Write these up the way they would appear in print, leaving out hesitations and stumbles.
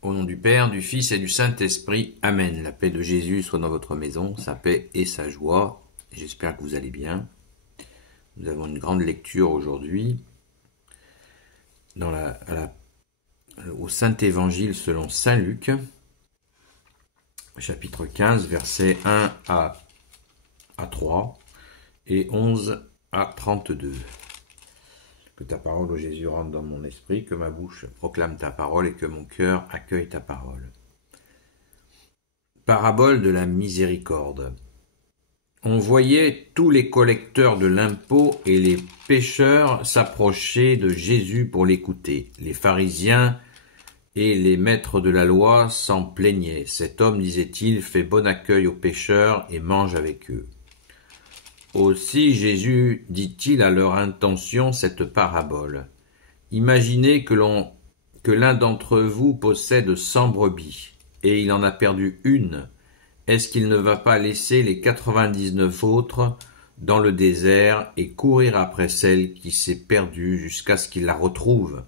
Au nom du Père, du Fils et du Saint-Esprit. Amen. La paix de Jésus soit dans votre maison, sa paix et sa joie. J'espère que vous allez bien. Nous avons une grande lecture aujourd'hui au Saint-Évangile selon Saint Luc, chapitre 15, versets 1 à 3 et 11 à 32. Que ta parole, ô Jésus, rentre dans mon esprit, que ma bouche proclame ta parole et que mon cœur accueille ta parole. Parabole de la miséricorde. On voyait tous les collecteurs de l'impôt et les pécheurs s'approcher de Jésus pour l'écouter. Les pharisiens et les maîtres de la loi s'en plaignaient. Cet homme, disait-il, fait bon accueil aux pécheurs et mange avec eux. Aussi Jésus dit-il à leur intention cette parabole. Imaginez que l'un d'entre vous possède 100 brebis, et il en a perdu une. Est-ce qu'il ne va pas laisser les 99 autres dans le désert et courir après celle qui s'est perdue jusqu'à ce qu'il la retrouve?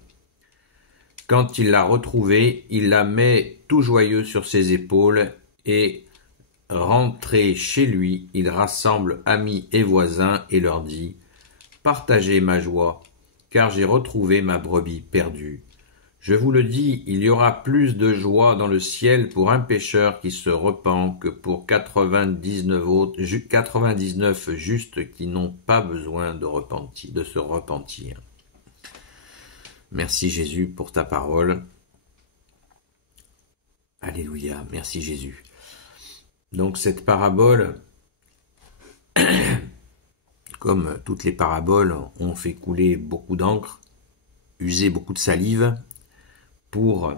Quand il l'a retrouvée, il la met tout joyeux sur ses épaules et, rentré chez lui, il rassemble amis et voisins et leur dit « Partagez ma joie, car j'ai retrouvé ma brebis perdue. Je vous le dis, il y aura plus de joie dans le ciel pour un pécheur qui se repent que pour 99 justes qui n'ont pas besoin de se repentir. » Merci Jésus pour ta parole. Alléluia, merci Jésus. Donc cette parabole, comme toutes les paraboles, ont fait couler beaucoup d'encre, usé beaucoup de salive pour...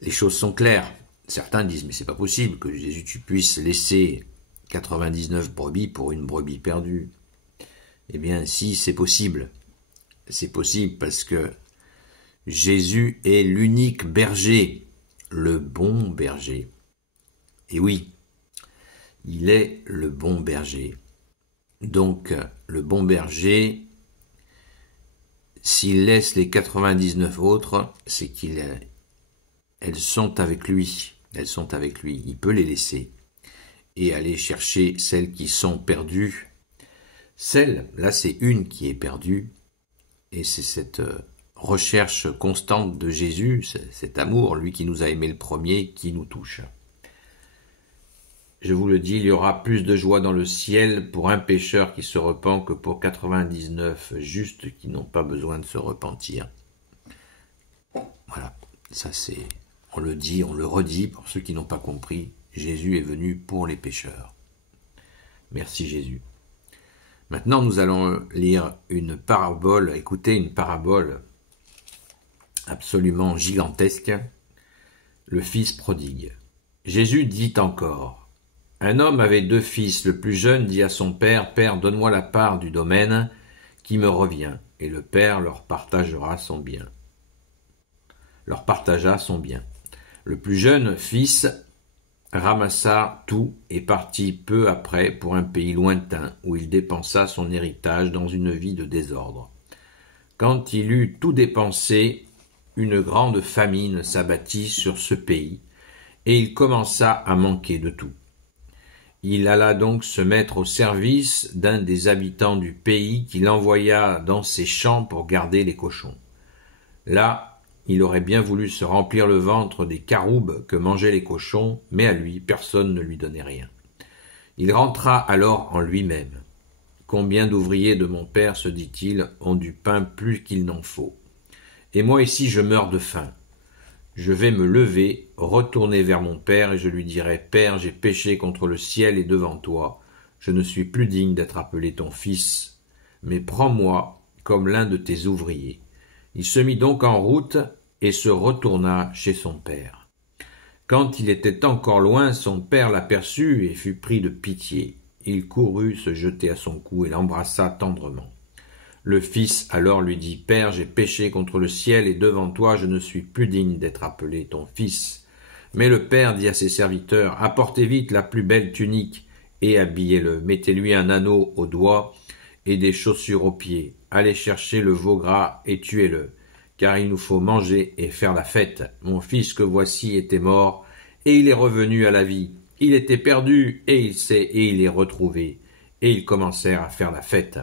les choses sont claires. Certains disent, mais c'est pas possible que Jésus, tu puisses laisser 99 brebis pour une brebis perdue. Eh bien, si, c'est possible. C'est possible parce que Jésus est l'unique berger, le bon berger. Et oui, il est le bon berger. Donc, le bon berger, s'il laisse les 99 autres, c'est elles sont avec lui. Elles sont avec lui. Il peut les laisser et aller chercher celles qui sont perdues. Là, c'est une qui est perdue. Et c'est cette recherche constante de Jésus, cet amour, lui qui nous a aimés le premier, qui nous touche. Je vous le dis, il y aura plus de joie dans le ciel pour un pécheur qui se repent que pour 99 justes qui n'ont pas besoin de se repentir. Voilà, ça on le dit, on le redit pour ceux qui n'ont pas compris. Jésus est venu pour les pécheurs. Merci Jésus. Maintenant, nous allons lire écouter une parabole absolument gigantesque, le fils prodigue. Jésus dit encore. Un homme avait 2 fils. Le plus jeune dit à son père, « Père, donne-moi la part du domaine qui me revient. » Et le père leur partagea son bien. Le plus jeune fils ramassa tout et partit peu après pour un pays lointain où il dépensa son héritage dans une vie de désordre. Quand il eut tout dépensé, une grande famine s'abattit sur ce pays et il commença à manquer de tout. Il alla donc se mettre au service d'un des habitants du pays qui l'envoya dans ses champs pour garder les cochons. Là, il aurait bien voulu se remplir le ventre des caroubes que mangeaient les cochons, mais à lui, personne ne lui donnait rien. Il rentra alors en lui-même. « Combien d'ouvriers de mon père, se dit-il, ont du pain plus qu'il n'en faut. Et moi ici je meurs de faim. Je vais me lever, retourner vers mon père, et je lui dirai, « Père, j'ai péché contre le ciel et devant toi. Je ne suis plus digne d'être appelé ton fils, mais prends-moi comme l'un de tes ouvriers. » Il se mit donc en route et se retourna chez son père. Quand il était encore loin, son père l'aperçut et fut pris de pitié. Il courut se jeter à son cou et l'embrassa tendrement. Le fils alors lui dit, « Père, j'ai péché contre le ciel et devant toi, je ne suis plus digne d'être appelé ton fils. » Mais le père dit à ses serviteurs, « Apportez vite la plus belle tunique et habillez-le. Mettez-lui un anneau au doigt et des chaussures aux pieds. Allez chercher le veau gras et tuez-le, car il nous faut manger et faire la fête. Mon fils que voici était mort, et il est revenu à la vie. Il était perdu, et il est retrouvé. Et ils commencèrent à faire la fête.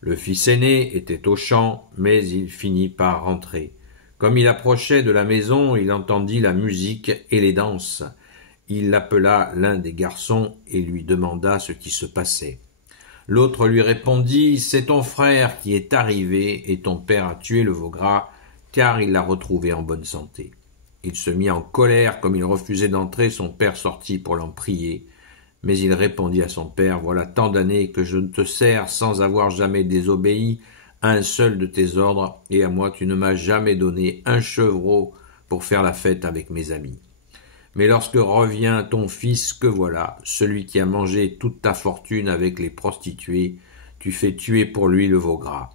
Le fils aîné était au champ, mais il finit par rentrer. Comme il approchait de la maison, il entendit la musique et les danses. Il appela l'un des garçons et lui demanda ce qui se passait. L'autre lui répondit « C'est ton frère qui est arrivé et ton père a tué le veau gras, car il l'a retrouvé en bonne santé. » Il se mit en colère, comme il refusait d'entrer, son père sortit pour l'en prier. Mais il répondit à son père « Voilà tant d'années que je te sers sans avoir jamais désobéi à un seul de tes ordres, et à moi tu ne m'as jamais donné un chevreau pour faire la fête avec mes amis. Mais lorsque revient ton fils, que voilà, celui qui a mangé toute ta fortune avec les prostituées, tu fais tuer pour lui le veau gras. »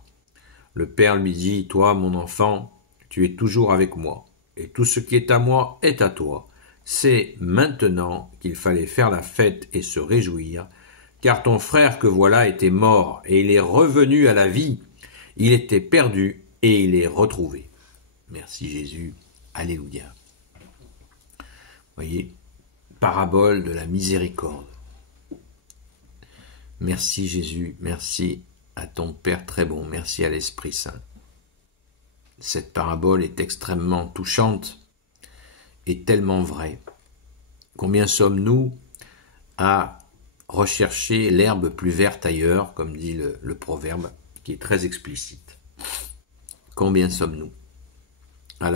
Le père lui dit « Toi, mon enfant, tu es toujours avec moi, et tout ce qui est à moi est à toi. C'est maintenant qu'il fallait faire la fête et se réjouir, car ton frère que voilà était mort, et il est revenu à la vie. Il était perdu, et il est retrouvé. » Merci Jésus. Alléluia. Voyez, parabole de la miséricorde. Merci Jésus, merci à ton Père très bon, merci à l'Esprit Saint. Cette parabole est extrêmement touchante et tellement vraie. Combien sommes-nous à rechercher l'herbe plus verte ailleurs, comme dit le proverbe, qui est très explicite. Combien sommes-nous à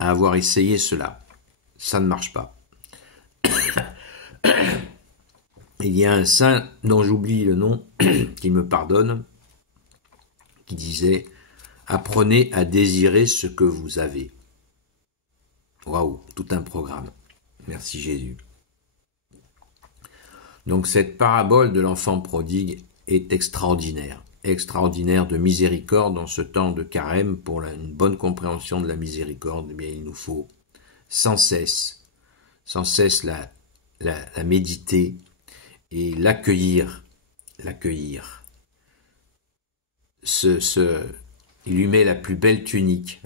avoir essayé cela? Ça ne marche pas. Il y a un saint dont j'oublie le nom, qui me pardonne, qui disait « Apprenez à désirer ce que vous avez ». Waouh, tout un programme. Merci Jésus. Donc cette parabole de l'enfant prodigue est extraordinaire. Extraordinaire de miséricorde en ce temps de carême. Pour une bonne compréhension de la miséricorde, eh bien, il nous faut sans cesse la méditer et l'accueillir. Il lui met la plus belle tunique.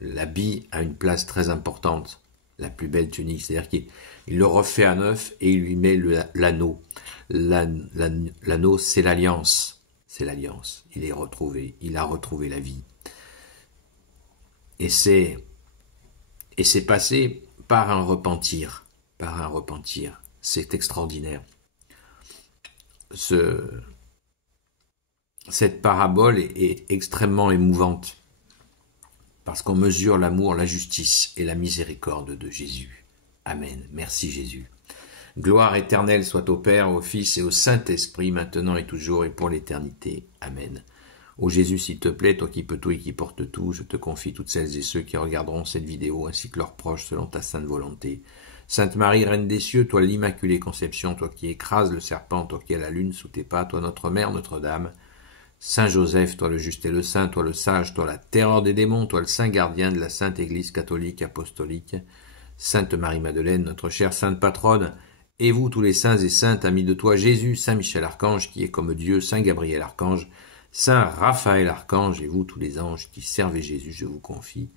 L'habit a une place très importante. La plus belle tunique, c'est-à-dire qu'il le refait à neuf et il lui met l'anneau. L'anneau, c'est l'alliance. C'est l'alliance. Il a retrouvé la vie. Et c'est passé par un repentir. C'est extraordinaire. Cette parabole est extrêmement émouvante parce qu'on mesure l'amour, la justice et la miséricorde de Jésus. Amen. Merci Jésus. Gloire éternelle soit au Père, au Fils et au Saint-Esprit, maintenant et toujours et pour l'éternité. Amen. Ô Jésus, s'il te plaît, toi qui peux tout et qui portes tout, je te confie toutes celles et ceux qui regarderont cette vidéo, ainsi que leurs proches, selon ta sainte volonté. Sainte Marie, Reine des cieux, toi l'Immaculée Conception, toi qui écrases le serpent, toi qui as la lune sous tes pas, toi notre Mère, Notre-Dame. Saint Joseph, toi le juste et le saint, toi le sage, toi la terreur des démons, toi le saint gardien de la Sainte Église catholique apostolique. Sainte Marie-Madeleine, notre chère sainte patronne, et vous tous les saints et saintes, amis de toi, Jésus, Saint Michel Archange, qui est comme Dieu, Saint Gabriel Archange, Saint Raphaël Archange, et vous tous les anges qui servez Jésus, je vous confie,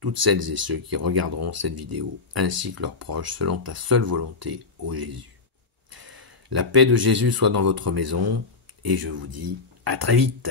toutes celles et ceux qui regarderont cette vidéo, ainsi que leurs proches, selon ta seule volonté, ô Jésus. La paix de Jésus soit dans votre maison, et je vous dis à très vite.